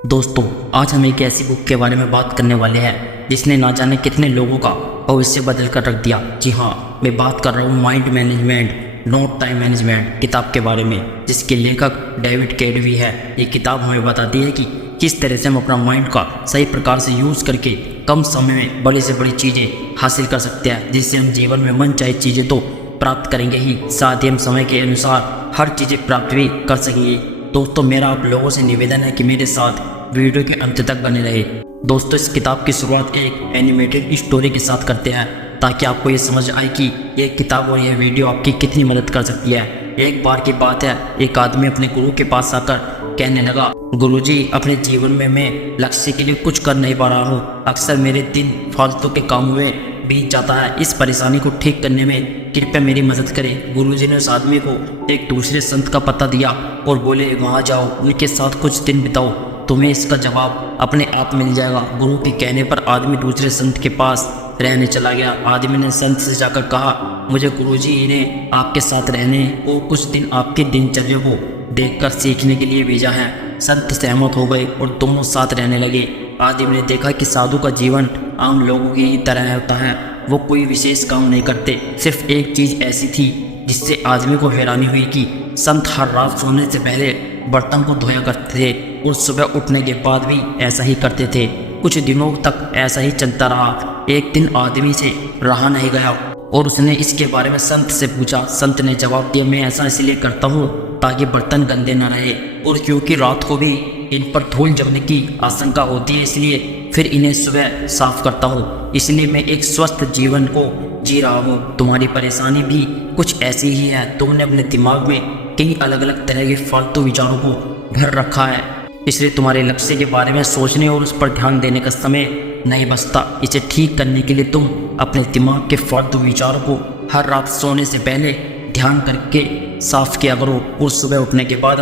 दोस्तों, आज हम एक ऐसी बुक के बारे में बात करने वाले हैं जिसने ना जाने कितने लोगों का भविष्य बदल कर रख दिया। जी हाँ, मैं बात कर रहा हूँ mind management not time management किताब के बारे में, जिसके लेखक डेविड कैडवी है। ये किताब हमें बताती है कि किस तरह से हम अपना माइंड का सही प्रकार से यूज़ करके कम समय में बड़ी से बड़ी चीज़ें हासिल कर सकते हैं, जिससे हम जीवन में मन चाहे चीज़ें तो प्राप्त करेंगे ही, साथ ही हम समय के अनुसार हर चीज़ें प्राप्त भी कर सकेंगे। दोस्तों, मेरा आप लोगों से निवेदन है कि मेरे साथ वीडियो के अंत तक बने रहे। दोस्तों, इस किताब की शुरुआत एक एनिमेटेड स्टोरी के साथ करते हैं ताकि आपको ये समझ आए कि ये किताब और यह वीडियो आपकी कितनी मदद कर सकती है। एक बार की बात है, एक आदमी अपने गुरु के पास आकर कहने लगा, गुरुजी, अपने जीवन में मैं लक्ष्य के लिए कुछ कर नहीं पा रहा हूँ। अक्सर मेरे दिन फालतू के कामों में बीत जाता है। इस परेशानी को ठीक करने में कृपया मेरी मदद करें। गुरुजी ने उस आदमी को एक दूसरे संत का पता दिया और बोले, वहाँ जाओ, उनके साथ कुछ दिन बिताओ, तुम्हें इसका जवाब अपने आप मिल जाएगा। गुरु के कहने पर आदमी दूसरे संत के पास रहने चला गया। आदमी ने संत से जाकर कहा, मुझे गुरुजी ने आपके साथ रहने को कुछ दिन आपकी दिनचर्या को देखकर सीखने के लिए भेजा है। संत सहमत हो गए और दोनों साथ रहने लगे। आदमी ने देखा कि साधु का जीवन आम लोगों की ही तरह होता है। वो कोई विशेष काम नहीं करते। सिर्फ एक चीज़ ऐसी थी जिससे आदमी को हैरानी हुई कि संत हर रात सोने से पहले बर्तन को धोया करते थे और सुबह उठने के बाद भी ऐसा ही करते थे। कुछ दिनों तक ऐसा ही चलता रहा। एक दिन आदमी से रहा नहीं गया और उसने इसके बारे में संत से पूछा। संत ने जवाब दिया, मैं ऐसा इसलिए करता हूँ ताकि बर्तन गंदे न रहे और क्योंकि रात को भी इन पर धूल जमने की आशंका होती है, इसलिए फिर इन्हें सुबह साफ करता हूँ। इसलिए मैं एक स्वस्थ जीवन को जी रहा हूँ। तुम्हारी परेशानी भी कुछ ऐसी ही है। तुमने अपने दिमाग में कई अलग अलग तरह के फालतू विचारों को भर रखा है, इसलिए तुम्हारे लक्ष्य के बारे में सोचने और उस पर ध्यान देने का समय नहीं बचता। इसे ठीक करने के लिए तुम अपने दिमाग के फालतू विचारों को हर रात सोने से पहले ध्यान करके साफ किया करो और सुबह उठने के बाद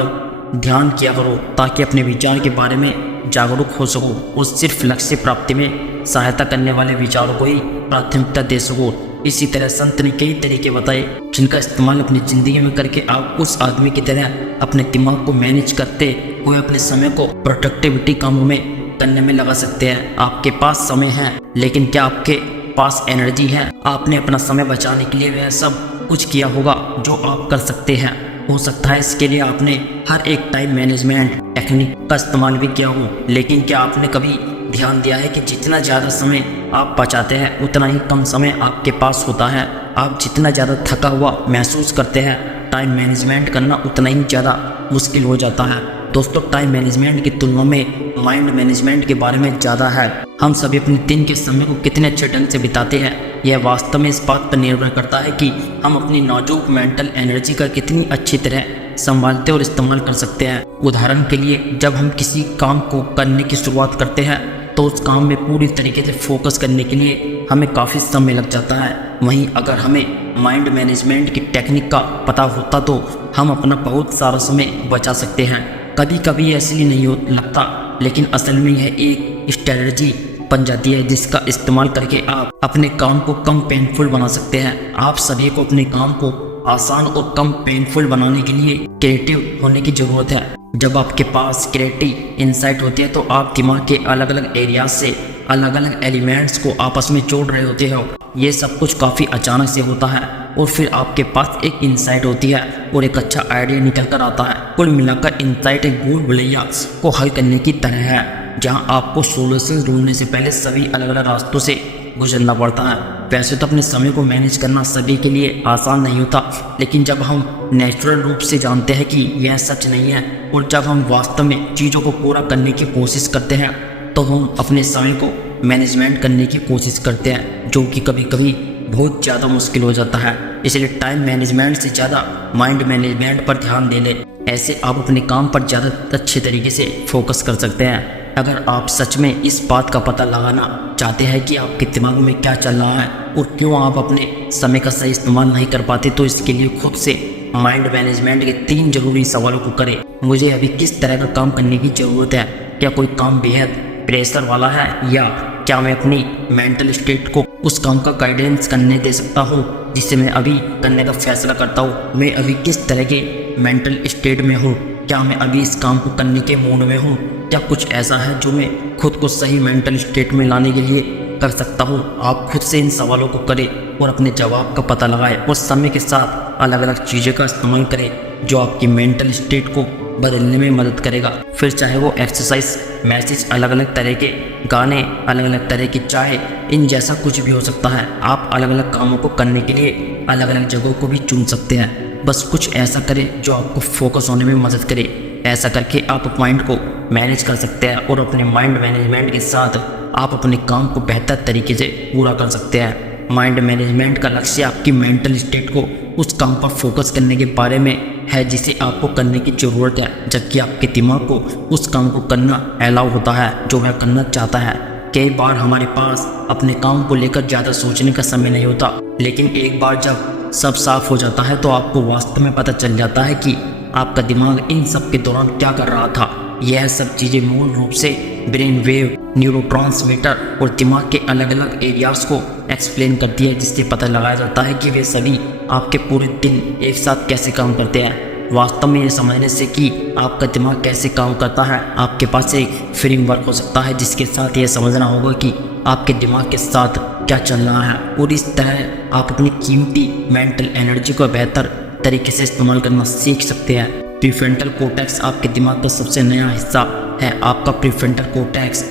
ध्यान किया करो, ताकि अपने विचार के बारे में जागरूक हो सको और सिर्फ लक्ष्य प्राप्ति में सहायता करने वाले विचारों को ही प्राथमिकता दे सको। इसी तरह संत ने कई तरीके बताए जिनका इस्तेमाल अपनी ज़िंदगी में करके आप उस आदमी की तरह अपने दिमाग को मैनेज करते हुए अपने समय को प्रोडक्टिविटी कामों में करने में लगा सकते हैं। आपके पास समय है, लेकिन क्या आपके पास एनर्जी है? आपने अपना समय बचाने के लिए वह सब कुछ किया होगा जो आप कर सकते हैं। हो सकता है इसके लिए आपने हर एक टाइम मैनेजमेंट टेक्निक का इस्तेमाल भी किया हो, लेकिन क्या आपने कभी ध्यान दिया है कि जितना ज़्यादा समय आप बचाते हैं उतना ही कम समय आपके पास होता है। आप जितना ज़्यादा थका हुआ महसूस करते हैं, टाइम मैनेजमेंट करना उतना ही ज़्यादा मुश्किल हो जाता है। दोस्तों, टाइम मैनेजमेंट की तुलना में माइंड मैनेजमेंट के बारे में ज़्यादा है। हम सभी अपने दिन के समय को कितने अच्छे ढंग से बिताते हैं, यह वास्तव में इस बात पर निर्भर करता है कि हम अपनी नाजुक मेंटल एनर्जी का कितनी अच्छी तरह संभालते और इस्तेमाल कर सकते हैं। उदाहरण के लिए, जब हम किसी काम को करने की शुरुआत करते हैं तो उस काम में पूरी तरीके से फोकस करने के लिए हमें काफ़ी समय लग जाता है। वहीं अगर हमें माइंड मैनेजमेंट की टेक्निक का पता होता तो हम अपना बहुत सारा समय बचा सकते हैं। कभी कभी ऐसे ही नहीं लगता, लेकिन असल में यह एक स्ट्रेटजी बन जाती है जिसका इस्तेमाल करके आप अपने काम को कम पेनफुल बना सकते हैं। आप सभी को अपने काम को आसान और कम पेनफुल बनाने के लिए क्रिएटिव होने की ज़रूरत है। जब आपके पास क्रिएटिव इंसाइट होती है तो आप दिमाग के अलग अलग एरियाज से अलग अलग एलिमेंट्स को आपस में जोड़ रहे होते हो। ये सब कुछ काफ़ी अचानक से होता है और फिर आपके पास एक इंसाइट होती है और एक अच्छा आइडिया निकल कर आता है। कुल मिलाकर इंसाइट एक भूल भुलैया को हल करने की तरह है, जहां आपको सोल्यूशन ढूंढने से पहले सभी अलग अलग रास्तों से गुजरना पड़ता है। वैसे तो अपने समय को मैनेज करना सभी के लिए आसान नहीं होता, लेकिन जब हम नेचुरल रूप से जानते हैं कि यह सच नहीं है और जब हम वास्तव में चीज़ों को पूरा करने की कोशिश करते हैं तो हम अपने समय को मैनेजमेंट करने की कोशिश करते हैं, जो कि कभी कभी बहुत ज़्यादा मुश्किल हो जाता है। इसलिए टाइम मैनेजमेंट से ज़्यादा माइंड मैनेजमेंट पर ध्यान दे लें। ऐसे आप अपने काम पर ज़्यादा अच्छे तरीके से फोकस कर सकते हैं। अगर आप सच में इस बात का पता लगाना चाहते हैं कि आपके दिमाग में क्या चल रहा है और क्यों आप अपने समय का सही इस्तेमाल नहीं कर पाते, तो इसके लिए खुद से माइंड मैनेजमेंट के 3 जरूरी सवालों को करें। मुझे अभी किस तरह का काम करने की ज़रूरत है? क्या कोई काम बेहद प्रेशर वाला है, या क्या मैं अपनी मेंटल स्टेट को उस काम का गाइडेंस करने दे सकता हूँ जिसे मैं अभी करने का फैसला करता हूँ? मैं अभी किस तरह के मेंटल स्टेट में हूँ? क्या मैं अभी इस काम को करने के मूड में हूँ? क्या कुछ ऐसा है जो मैं खुद को सही मेंटल स्टेट में लाने के लिए कर सकता हूँ? आप खुद से इन सवालों को करें और अपने जवाब का पता लगाएं और समय के साथ अलग अलग चीज़ों का इस्तेमाल करें जो आपकी मेंटल स्टेट को बदलने में मदद करेगा। फिर चाहे वो एक्सरसाइज, मैसेज, अलग अलग तरह के गाने, अलग अलग तरह की चाय, इन जैसा कुछ भी हो सकता है। आप अलग अलग कामों को करने के लिए अलग अलग जगहों को भी चुन सकते हैं। बस कुछ ऐसा करें जो आपको फोकस होने में मदद करे। ऐसा करके आप माइंड को मैनेज कर सकते हैं और अपने माइंड मैनेजमेंट के साथ आप अपने काम को बेहतर तरीके से पूरा कर सकते हैं। माइंड मैनेजमेंट का लक्ष्य आपकी मेंटल स्टेट को उस काम पर फोकस करने के बारे में है जिसे आपको करने की ज़रूरत है, जबकि आपके दिमाग को उस काम को करना अलाउ होता है जो वह करना चाहता है। कई बार हमारे पास अपने काम को लेकर ज़्यादा सोचने का समय नहीं होता, लेकिन एक बार जब सब साफ हो जाता है तो आपको वास्तव में पता चल जाता है कि आपका दिमाग इन सब के दौरान क्या कर रहा था। यह सब चीज़ें मूल रूप से ब्रेन वेव, न्यूरोट्रांसमीटर और दिमाग के अलग अलग एरियाज को एक्सप्लेन करती है, जिससे पता लगाया जाता है कि वे सभी आपके पूरे दिन एक साथ कैसे काम करते हैं। वास्तव में ये समझने से कि आपका दिमाग कैसे काम करता है, आपके पास एक फ्रेमवर्क हो सकता है जिसके साथ ये समझना होगा कि आपके दिमाग के साथ क्या चल रहा है, और इस तरह आप अपनी कीमती मेंटल एनर्जी को बेहतर तरीके से इस्तेमाल करना सीख सकते हैं। प्रीफ्रंटल कोर्टेक्स आपके दिमाग का सबसे नया हिस्सा है। आपका प्रीफ्रंटल कोर्टेक्स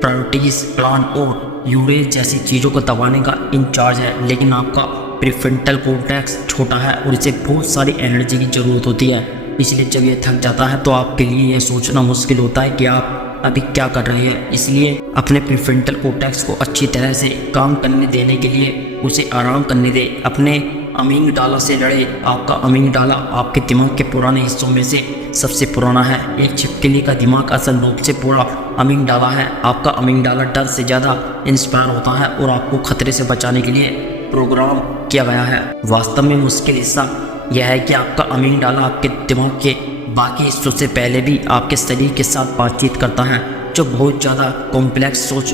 प्रायोरिटीज, प्लान और यूरेज जैसी चीज़ों को दबाने का इंचार्ज है, लेकिन आपका प्रीफ्रंटल कोर्टेक्स छोटा है और इसे बहुत सारी एनर्जी की ज़रूरत होती है। इसलिए जब यह थक जाता है तो आपके लिए यह सोचना मुश्किल होता है कि आप अभी क्या कर रहे हैं। इसलिए अपने प्रीफ्रंटल कोर्टेक्स को अच्छी तरह से काम करने देने के लिए उसे आराम करने दें। अपने अमीगडाला से लड़े। आपका अमीगडाला आपके दिमाग के पुराने हिस्सों में से सबसे पुराना है। एक छिपकली का दिमाग असल रूप से पूरा अमीगडाला है। आपका अमीगडाला डर से ज़्यादा इंस्पायर होता है और आपको खतरे से बचाने के लिए प्रोग्राम किया गया है। वास्तव में मुश्किल हिस्सा यह है कि आपका अमीगडाला आपके दिमाग के बाकी हिस्सों से पहले भी आपके शरीर के साथ बातचीत करता है, जो बहुत ज़्यादा कॉम्प्लेक्स सोच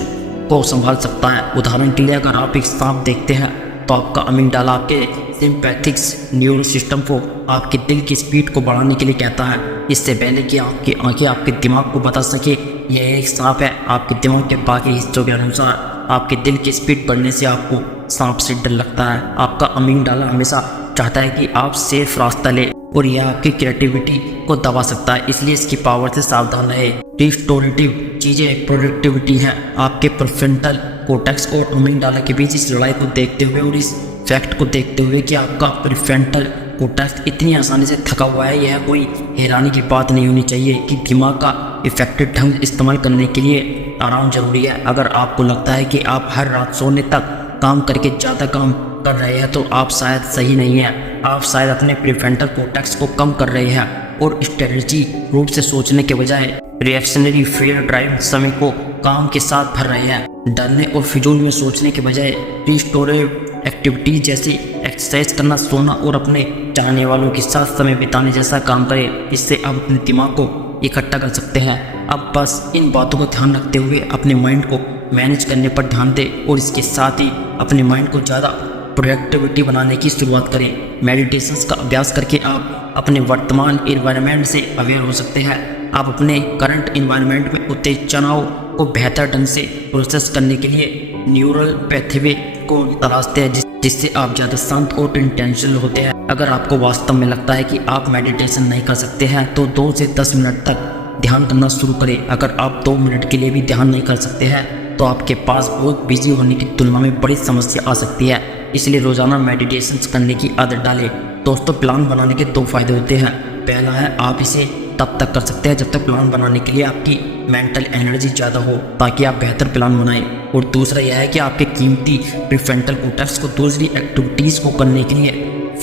को संभाल सकता है। उदाहरण के लिए अगर आप एक सांप देखते हैं तो आपका अमीगडाला आपके सिंपैथिक्स न्यूरो सिस्टम को आपके दिल की स्पीड को बढ़ाने के लिए कहता है, इससे पहले कि आपकी आंखें आपके दिमाग को बता सके यह एक सांप है। आपके दिमाग के बाकी हिस्सों के अनुसार आपके दिल की स्पीड बढ़ने से आपको सांप से डर लगता है। आपका अमीगडाला हमेशा चाहता है कि आप सेफ रास्ता ले और यह आपकी क्रिएटिविटी को दबा सकता है, इसलिए इसकी पावर से सावधान रहे। रिस्टोरेटिव चीज़ें प्रोडक्टिविटी है। आपके प्रीफ्रंटल कोर्टेक्स और अमीगडाला के बीच इस लड़ाई को देखते हुए और इस फैक्ट को देखते हुए कि आपका प्रीफ्रंटल कोर्टेक्स इतनी आसानी से थका हुआ है, यह कोई हैरानी की बात नहीं होनी चाहिए कि दिमाग का इफेक्टिव ढंग इस्तेमाल करने के लिए आराम जरूरी है। अगर आपको लगता है कि आप हर रात सोने तक काम करके ज़्यादा काम कर रहे हैं तो आप शायद सही नहीं हैं। आप शायद अपने प्रीफ्रंटल कोर्टेक्स को कम कर रहे हैं और स्ट्रेटजी रूप से सोचने के बजाय रिएक्शनरी फेयर ड्राइव समय को काम के साथ भर रहे हैं। डरने और फिजूल में सोचने के बजाय रिस्टोरेटिव एक्टिविटीज जैसे एक्सरसाइज करना, सोना और अपने चाहने वालों के साथ समय बिताने जैसा काम करें। इससे आप अपने दिमाग को इकट्ठा कर सकते हैं। अब बस इन बातों का ध्यान रखते हुए अपने माइंड को मैनेज करने पर ध्यान दें और इसके साथ ही अपने माइंड को ज़्यादा प्रोडक्टिविटी बनाने की शुरुआत करें। मेडिटेशंस का अभ्यास करके आप अपने वर्तमान इन्वायरमेंट से अवेयर हो सकते हैं। आप अपने करंट इन्वायरमेंट में उत्तेजनाओं को बेहतर ढंग से प्रोसेस करने के लिए न्यूरल पैथवे को तलाशते हैं, जिससे आप ज़्यादा शांत और इंटेंशनल होते हैं। अगर आपको वास्तव में लगता है कि आप मेडिटेशन नहीं कर सकते हैं तो 2 से 10 मिनट तक ध्यान करना शुरू करें। अगर आप 2 मिनट के लिए भी ध्यान नहीं कर सकते हैं तो आपके पास बहुत बिजी होने की तुलना में बड़ी समस्या आ सकती है। इसलिए रोज़ाना मेडिटेशन करने की आदत डालें। दोस्तों, प्लान बनाने के 2 फायदे होते हैं। पहला है आप इसे तब तक कर सकते हैं जब तक प्लान बनाने के लिए आपकी मेंटल एनर्जी ज़्यादा हो, ताकि आप बेहतर प्लान बनाएं। और दूसरा यह है कि आपके कीमती प्रीफ्रंटल कोर्टेक्स को दूसरी एक्टिविटीज़ को करने के लिए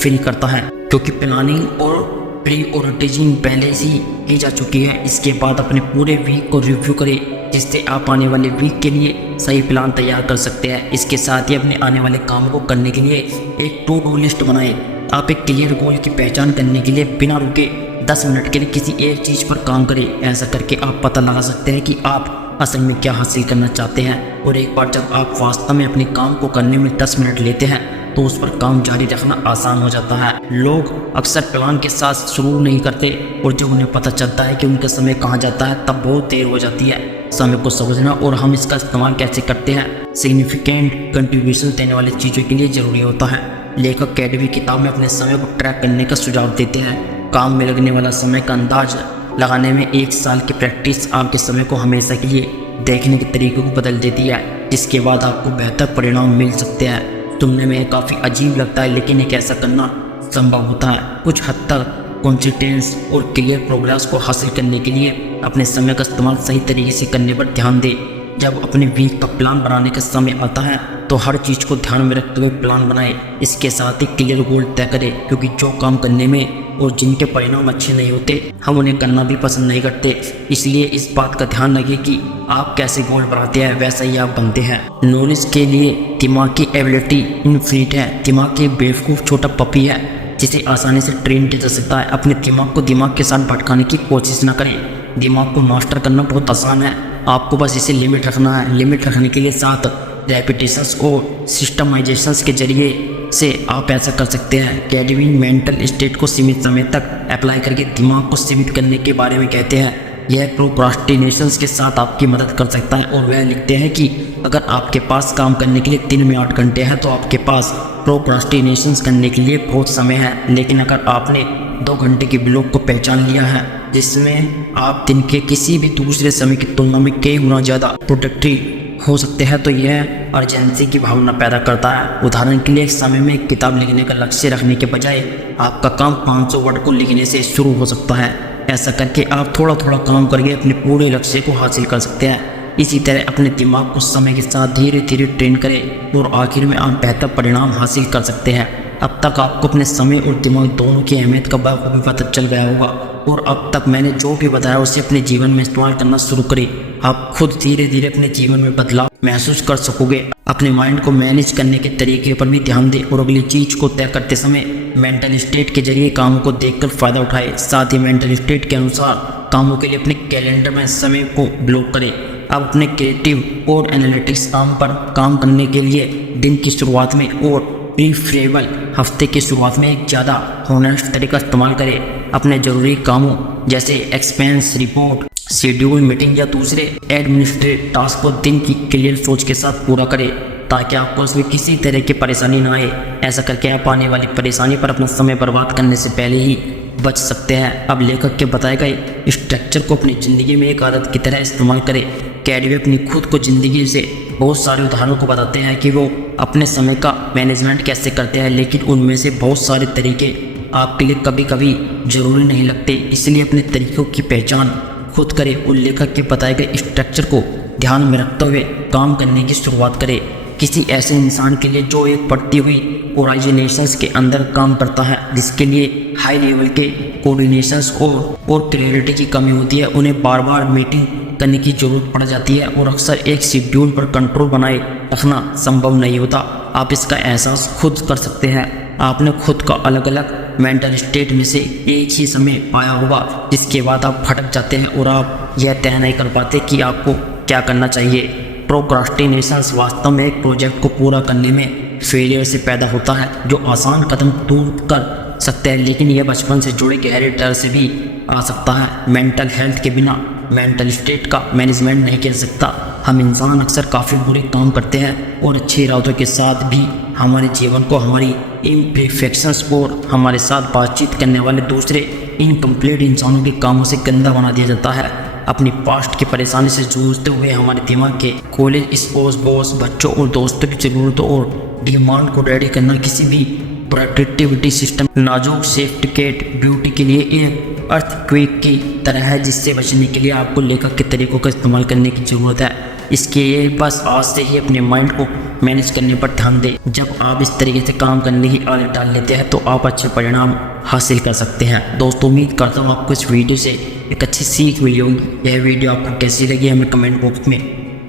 फ्री करता है, क्योंकि प्लानिंग और प्रीओरिटाइजिंग पहले से ही की जा चुकी है। इसके बाद अपने पूरे वीक को रिव्यू करें, जिससे आप आने वाले वीक के लिए सही प्लान तैयार कर सकते हैं। इसके साथ ही अपने आने वाले काम को करने के लिए एक टू डू लिस्ट बनाएं। आप एक क्लियर गोल की पहचान करने के लिए बिना रुके 10 मिनट के लिए किसी एक चीज़ पर काम करें। ऐसा करके आप पता लगा सकते हैं कि आप असल में क्या हासिल करना चाहते हैं। और एक बार जब आप वास्तव में अपने काम को करने में 10 मिनट लेते हैं तो तो उस पर काम जारी रखना आसान हो जाता है। लोग अक्सर प्लान के साथ शुरू नहीं करते और जब उन्हें पता चलता है कि उनका समय कहाँ जाता है तब बहुत देर हो जाती है। समय को समझना और हम इसका इस्तेमाल कैसे करते हैं सिग्निफिकेंट कंट्रीब्यूशन देने वाली चीज़ों के लिए ज़रूरी होता है। लेखक कैडवी किताब में अपने समय को ट्रैक करने का सुझाव देते हैं। काम में लगने वाला समय का अंदाज लगाने में 1 साल की प्रैक्टिस आपके समय को हमेशा के लिए देखने के तरीके को बदल देती है, जिसके बाद आपको बेहतर परिणाम मिल सकते हैं। सुनने में काफ़ी अजीब लगता है, लेकिन एक ऐसा करना संभव होता है। कुछ हद तक कॉन्सिस्टेंस और क्लियर प्रोग्रेस को हासिल करने के लिए अपने समय का इस्तेमाल सही तरीके से करने पर ध्यान दें। जब अपने वीक का प्लान बनाने का समय आता है तो हर चीज़ को ध्यान में रखते हुए प्लान बनाएं। इसके साथ ही क्लियर गोल तय करें, क्योंकि जो काम करने में और जिनके परिणाम अच्छे नहीं होते हम उन्हें करना भी पसंद नहीं करते। इसलिए इस बात का ध्यान रखें कि आप कैसे गोल बनाते हैं वैसा ही आप बनते हैं। नॉलेज के लिए दिमाग की एबिलिटी इनफिनिट है। दिमाग एक बेवकूफ़ छोटा पपी है जिसे आसानी से ट्रेन किया जा सकता है। अपने दिमाग को दिमाग के साथ भटकाने की कोशिश न करें। दिमाग को मास्टर करना बहुत आसान है, आपको बस इसे लिमिट रखना है। लिमिट रखने के लिए साथ रेपिटेशंस और सिस्टमाइजेशंस के जरिए से आप ऐसा कर सकते हैं। कैडवी मेंटल स्टेट को सीमित समय तक अप्लाई करके दिमाग को सीमित करने के बारे में कहते हैं। यह प्रोक्रास्टिनेशंस के साथ आपकी मदद कर सकता है और वह लिखते हैं कि अगर आपके पास काम करने के लिए 3 में 8 घंटे हैं तो आपके पास प्रोक्रास्टिनेशंस करने के लिए बहुत समय है। लेकिन अगर आपने 2 घंटे के ब्लॉक को पहचान लिया है जिसमें आप दिन के किसी भी दूसरे समय की तुलना में कई गुना ज़्यादा प्रोडक्टिव हो सकते हैं, तो यह अर्जेंसी की भावना पैदा करता है। उदाहरण के लिए एक समय में एक किताब लिखने का लक्ष्य रखने के बजाय आपका काम 500 वर्ड को लिखने से शुरू हो सकता है। ऐसा करके आप थोड़ा थोड़ा काम करके अपने पूरे लक्ष्य को हासिल कर सकते हैं। इसी तरह अपने दिमाग को समय के साथ धीरे धीरे ट्रेन करें और आखिर में आप बेहतर परिणाम हासिल कर सकते हैं। अब तक आपको अपने समय और दिमाग दोनों की अहमियत का बखूबी पता चल गया होगा और अब तक मैंने जो भी बताया उसे अपने जीवन में इस्तेमाल करना शुरू करें। आप खुद धीरे धीरे अपने जीवन में बदलाव महसूस कर सकोगे। अपने माइंड को मैनेज करने के तरीके पर भी ध्यान दें और अगली चीज़ को तय करते समय मेंटल स्टेट के जरिए कामों को देखकर फ़ायदा उठाएं। साथ ही मेंटल स्टेट के अनुसार कामों के लिए अपने कैलेंडर में समय को ब्लॉक करें। अब अपने क्रिएटिव और एनालिटिक्स काम पर काम करने के लिए दिन की शुरुआत में और प्रीफरेबल हफ्ते की शुरुआत में एक ज़्यादा होनेस्ट तरीका इस्तेमाल करें। अपने ज़रूरी कामों जैसे एक्सपेंस रिपोर्ट, शेड्यूल मीटिंग या दूसरे एडमिनिस्ट्रेटिव टास्क को दिन की क्लियर सोच के साथ पूरा करें ताकि आपको उसमें किसी तरह की परेशानी ना आए। ऐसा करके आप आने वाली परेशानी पर अपना समय बर्बाद करने से पहले ही बच सकते हैं। अब लेखक के बताए गए स्ट्रक्चर को अपनी ज़िंदगी में एक आदत की तरह इस्तेमाल करें। कैडवी अपनी खुद को ज़िंदगी से बहुत सारे उदाहरणों को बताते हैं कि वो अपने समय का मैनेजमेंट कैसे करते हैं, लेकिन उनमें से बहुत सारे तरीके आपके लिए कभी कभी ज़रूरी नहीं लगते। इसलिए अपने तरीक़ों की पहचान खुद करें और लेखक के बताए गए स्ट्रक्चर को ध्यान में रखते हुए काम करने की शुरुआत करें। किसी ऐसे इंसान के लिए जो एक बढ़ती हुई ऑर्गेनाइजेशंस के अंदर काम करता है जिसके लिए हाई लेवल के कोऑर्डिनेशंस और क्लैरिटी की कमी होती है, उन्हें बार बार मीटिंग करने की ज़रूरत पड़ जाती है और अक्सर एक शेड्यूल पर कंट्रोल बनाए रखना संभव नहीं होता। आप इसका एहसास खुद कर सकते हैं। आपने खुद का अलग अलग मेंटल स्टेट में से एक ही समय पाया होगा जिसके बाद आप भटक जाते हैं और आप यह तय नहीं कर पाते कि आपको क्या करना चाहिए। प्रोक्रास्टिनेशन वास्तव में एक प्रोजेक्ट को पूरा करने में फेलियर से पैदा होता है जो आसान कदम दूर कर सकते हैं, लेकिन यह बचपन से जुड़े गहरे डर से भी आ सकता है। मेंटल हेल्थ के बिना मेंटल स्टेट का मैनेजमेंट नहीं किया सकता। हम इंसान अक्सर काफ़ी बुरे काम करते हैं और अच्छे इरादों के साथ भी हमारे जीवन को हमारी इम्परफेक्शंस और हमारे साथ बातचीत करने वाले दूसरे इनकम्प्लीट इंसानों के कामों से गंदा बना दिया जाता है। अपनी पास्ट की परेशानी से जूझते हुए हमारे दिमाग के कॉलेज स्पोर्ट्स बॉस बच्चों और दोस्तों की ज़रूरतों और डिमांड को रेडी करना किसी भी प्रोडक्टिविटी सिस्टम नाजुक सेफ्टिकेट ब्यूटी के लिए एक अर्थक्वेक की तरह है जिससे बचने के लिए आपको लेखक के तरीकों का इस्तेमाल करने की ज़रूरत है। इसके लिए बस आज से ही अपने माइंड को मैनेज करने पर ध्यान दें। जब आप इस तरीके से काम करने की आदत डाल लेते हैं तो आप अच्छे परिणाम हासिल कर सकते हैं। दोस्तों, उम्मीद करता हूँ आपको इस वीडियो से एक अच्छी सीख मिली होगी। यह वीडियो आपको कैसी लगी हमें कमेंट बॉक्स में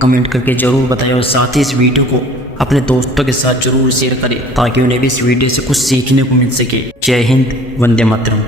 कमेंट करके ज़रूर बताएं और साथ ही इस वीडियो को अपने दोस्तों के साथ ज़रूर शेयर करें ताकि उन्हें भी इस वीडियो से कुछ सीखने को मिल सके। जय हिंद, वंदे मातरम।